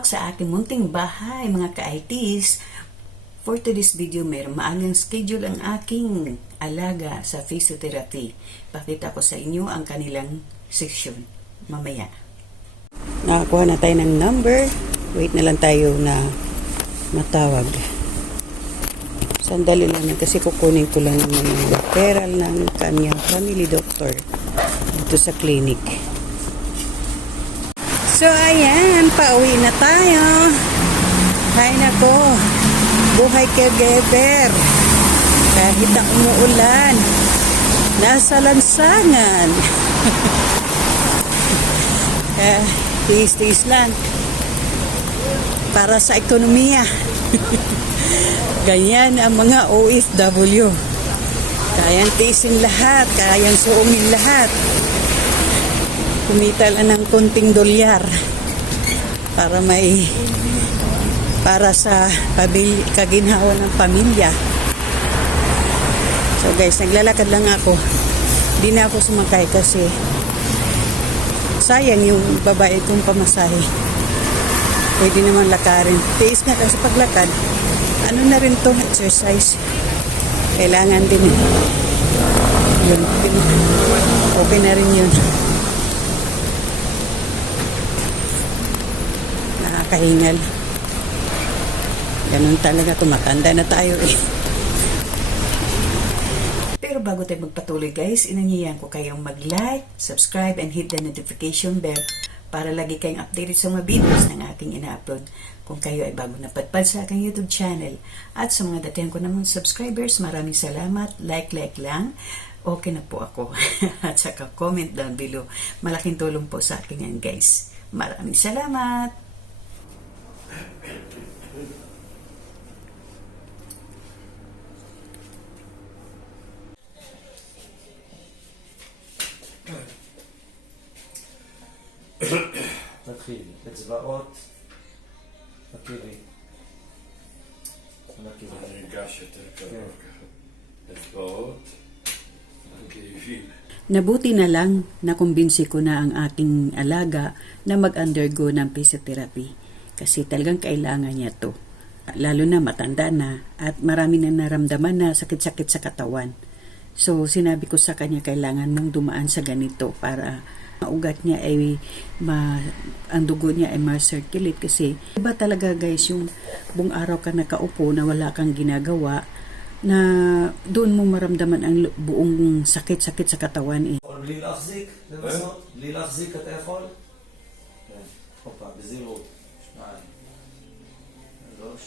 back sa aking munting bahay mga ka-ITs. For today's video, mayroong maagang schedule ang aking alaga sa physiotherapy. Pakita ko sa inyo ang kanilang session mamaya. Nakakuha na tayo ng number. Wait na lang tayo na matawag. Sandali lang kasi kukunin ko lang yung referral ng kanyang family doctor dito sa clinic. So, ayan, pauwi na tayo. Hay nako, buhay caregiver. Kahit na umuulan, nasa lansangan. Kaya, tiis-tiis lang. Para sa ekonomiya. Ganyan ang mga OFW. Kayang tiisin lahat, kayang suungin lahat kumita lang ng konting dolyar para may para sa pabil, kaginhawa ng pamilya. So guys, naglalakad lang ako. Di na ako sumakay kasi sayang yung babae kong pamasahe. Pwede naman lakarin. Tiis nga kasi paglakad. Ano na rin to exercise. Kailangan din. Yun. Okay na rin yun. Nakakahingal. Ganun talaga, tumatanda na tayo eh. Pero bago tayo magpatuloy guys, inanyayan ko kayong mag-like, subscribe, and hit the notification bell para lagi kayong updated sa mga videos ng aking ina-upload. Kung kayo ay bago napadpad sa aking YouTube channel at sa mga datihan ko naman subscribers, maraming salamat. Like, like lang. Okay na po ako. at saka comment down below. Malaking tulong po sa akin yan guys. Maraming salamat. אצבעות. תכירי. תכירי. אני אגש יותר קרוב כן. ככה. אצבעות, כאבים. Nabuti na lang nakumbinsi ko na ang aking alaga na mag-undergo ng physiotherapy kasi talagang kailangan niya to. Lalo na matanda na at marami na naramdaman na sakit-sakit sa katawan. So sinabi ko sa kanya kailangan mong dumaan sa ganito para ugat niya ay ma, ang dugo niya ay ma-circulate kasi iba talaga guys yung buong araw ka nakaupo na wala kang ginagawa na doon mo maramdaman ang buong sakit-sakit sa katawan eh. יכול בלי להחזיק? לנסות? בלי להחזיק אתה יכול? כן. הופה, בזהירות. שניים. שלוש.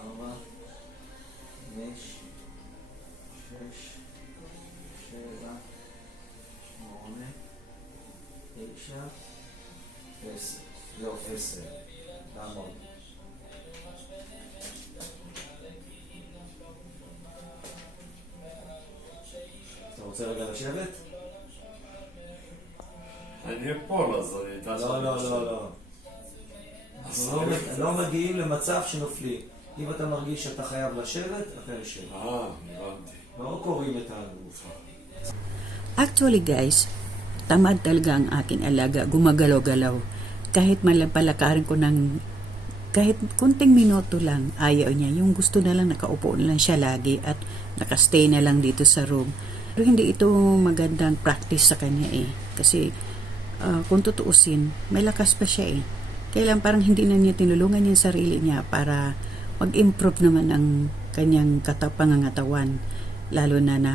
ארבע. חמש. 9, 10, זהו 10, תעמוד. אתה רוצה רגע לשבת? אני אפול, אז אני אדע לא, לא, לא, לא, לא. אנחנו לא מגיעים למצב שנופלים. אם אתה מרגיש שאתה חייב לשבת, אתה יושב. אה, הבנתי. לא קוראים את הגופה. Tamad talaga ang aking alaga, gumagalaw-galaw. Kahit malapalakarin ko ng kahit kunting minuto lang, ayaw niya. Yung gusto na lang nakaupo na lang siya lagi at nakastay na lang dito sa room. Pero hindi ito magandang practice sa kanya eh. Kasi ah, kung tutuusin, may lakas pa siya eh. Kailan parang hindi na niya tinulungan yung sarili niya para mag-improve naman ang kanyang kata pangangatawan. Lalo na na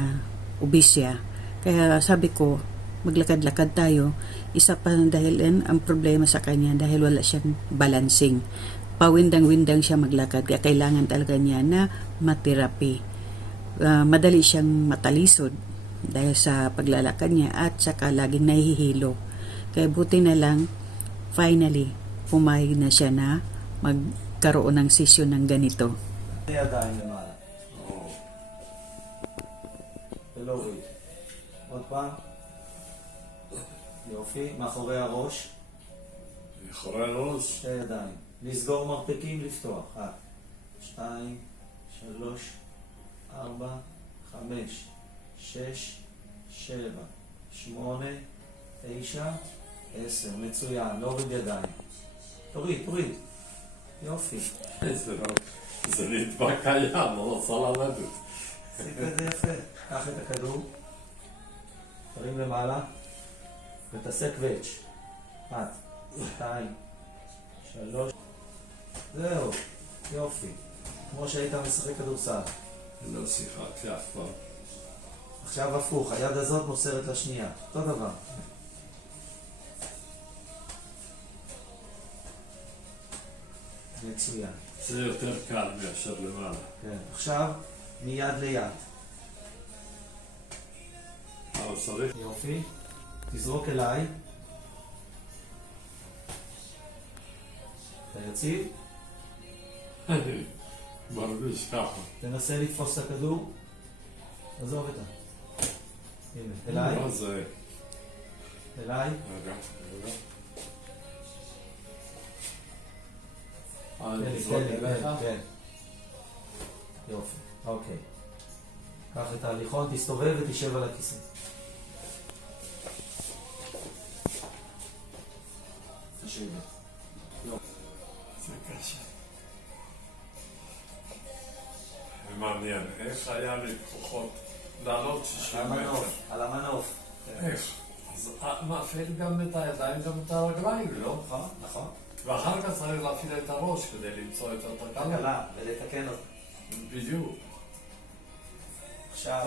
obese siya. Kaya sabi ko, maglakad-lakad tayo, isa pa ng dahilan ang problema sa kanya dahil wala siyang balancing. Pawindang-windang siya maglakad kaya kailangan talaga niya na materapi. Uh, madali siyang matalisod dahil sa paglalakad niya at saka laging nahihilo. Kaya buti na lang, finally, pumayag na siya na magkaroon ng sesyon ng ganito. Kaya tayo naman. Hello, wait. What pa? יופי. מאחורי הראש. מאחורי הראש. שתי ידיים. לסגור מרפקים, לפתוח. אחת, שתיים, שלוש, ארבע, חמש, שש, שבע, שמונה, תשע, עשר. מצוין. להוריד ידיים. תוריד, תוריד. יופי. זה לא... זה נדבק לים, לא רוצה לרדת. עשית את זה יפה. קח את הכדור, תרים למעלה, ותעשה קווץ'. אחת, שתיים, שלוש. זהו, יופי. כמו שהיית משחק כדורסל. לא שיחקתי אף פעם. עכשיו הפוך, היד הזאת מוסרת לשנייה. אותו דבר. מצוין. זה יותר קל מאשר למעלה. כן. עכשיו, מיד ליד. יופי. תזרוק אליי. אתה יציב? אני מרגיש ככה. תנסה לתפוס את הכדור. עזוב את ה... הנה, אליי, מה זה? אליי. רגע, רגע. אה? כן, כן. יופי, אוקיי. קח את ההליכון, תסתובב ותשב על הכיסא. תשב. זה קשה. מעניין, איך היה לי כוחות לעלות 60 על מטר? המנוף, על המנוף. איך? אז אה, מפעיל גם את הידיים, גם את הרגליים, לא? נכון, נכון. ואחר כך צריך להפעיל את הראש כדי למצוא את התקלה. תקלה, ולתקן אותה. בדיוק. עכשיו,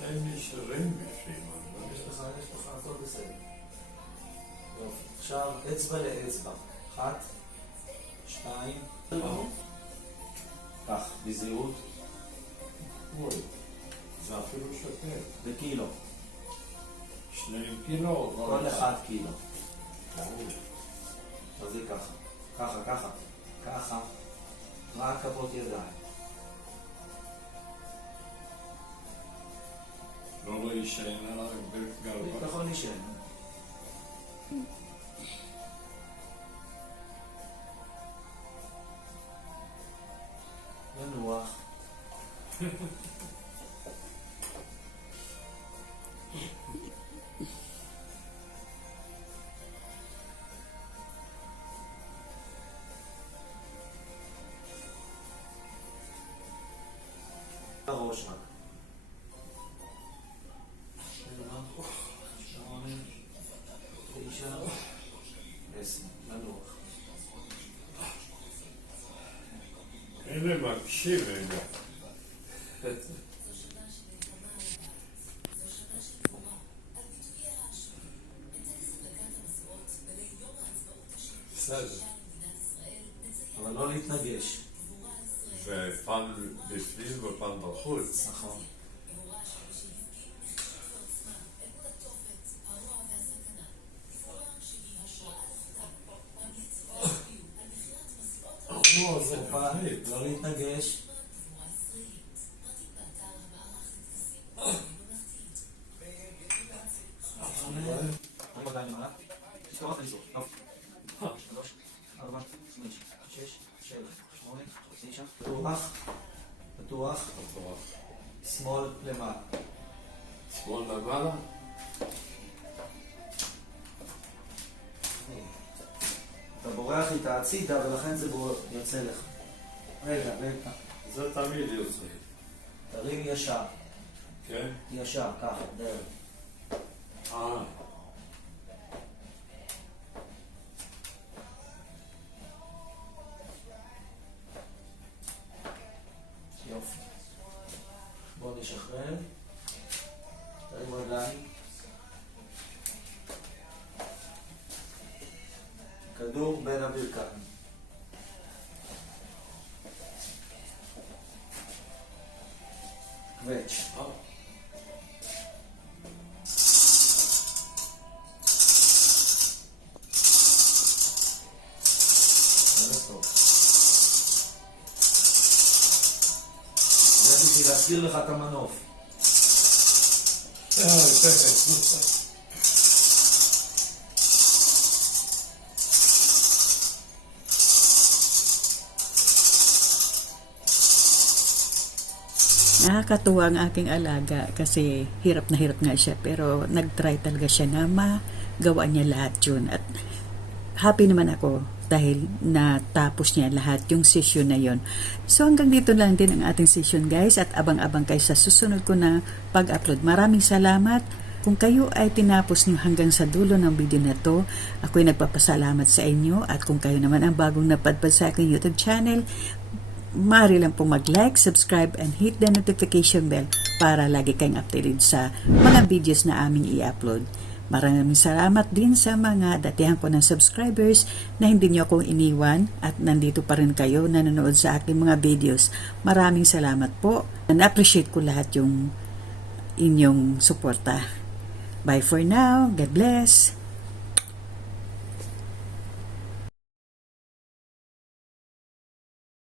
לי שירים בפנים. לא יש. לך, יש לך, הכל בסדר. יופי. עכשיו אצבע לאצבע. אחת, שתיים. קח, בזהירות. אוי, זה אפילו שקט. בקילו. שני קילו. כל אחד קילו. אז זה ככה. ככה, ככה. ככה. רק כפות ידיים. Revelation, ano, Birth Galba. Revelation. אלה מקשיב רגע. אבל לא להתנגש. זה פעם בפנים ופעם בחוץ. נכון. פתוח, פתוח, שמאל למעלה. שמאל למעלה? אתה בורח איתה הצידה ולכן זה יוצא לך. רגע, רגע. זה תמיד יוצא. תרים ישר. כן? ישר, ככה, דרך. אה. 位置。好。זה בשביל להסביר לך את המנוף. אה, Nakakatuwa ang aking alaga kasi hirap na hirap nga siya pero nag-try talaga siya na magawa niya lahat yun at happy naman ako dahil natapos niya lahat yung session na yon. So hanggang dito lang din ang ating session guys at abang-abang kayo sa susunod ko na pag-upload. Maraming salamat. Kung kayo ay tinapos niyo hanggang sa dulo ng video na to, ako'y nagpapasalamat sa inyo at kung kayo naman ang bagong napadpad sa aking YouTube channel, maaari lang po mag-like, subscribe, and hit the notification bell para lagi kayong updated sa mga videos na aming i-upload. Maraming salamat din sa mga datihan ko ng subscribers na hindi nyo akong iniwan at nandito pa rin kayo nanonood sa aking mga videos. Maraming salamat po. Na-appreciate ko lahat yung inyong suporta. Bye for now. God bless.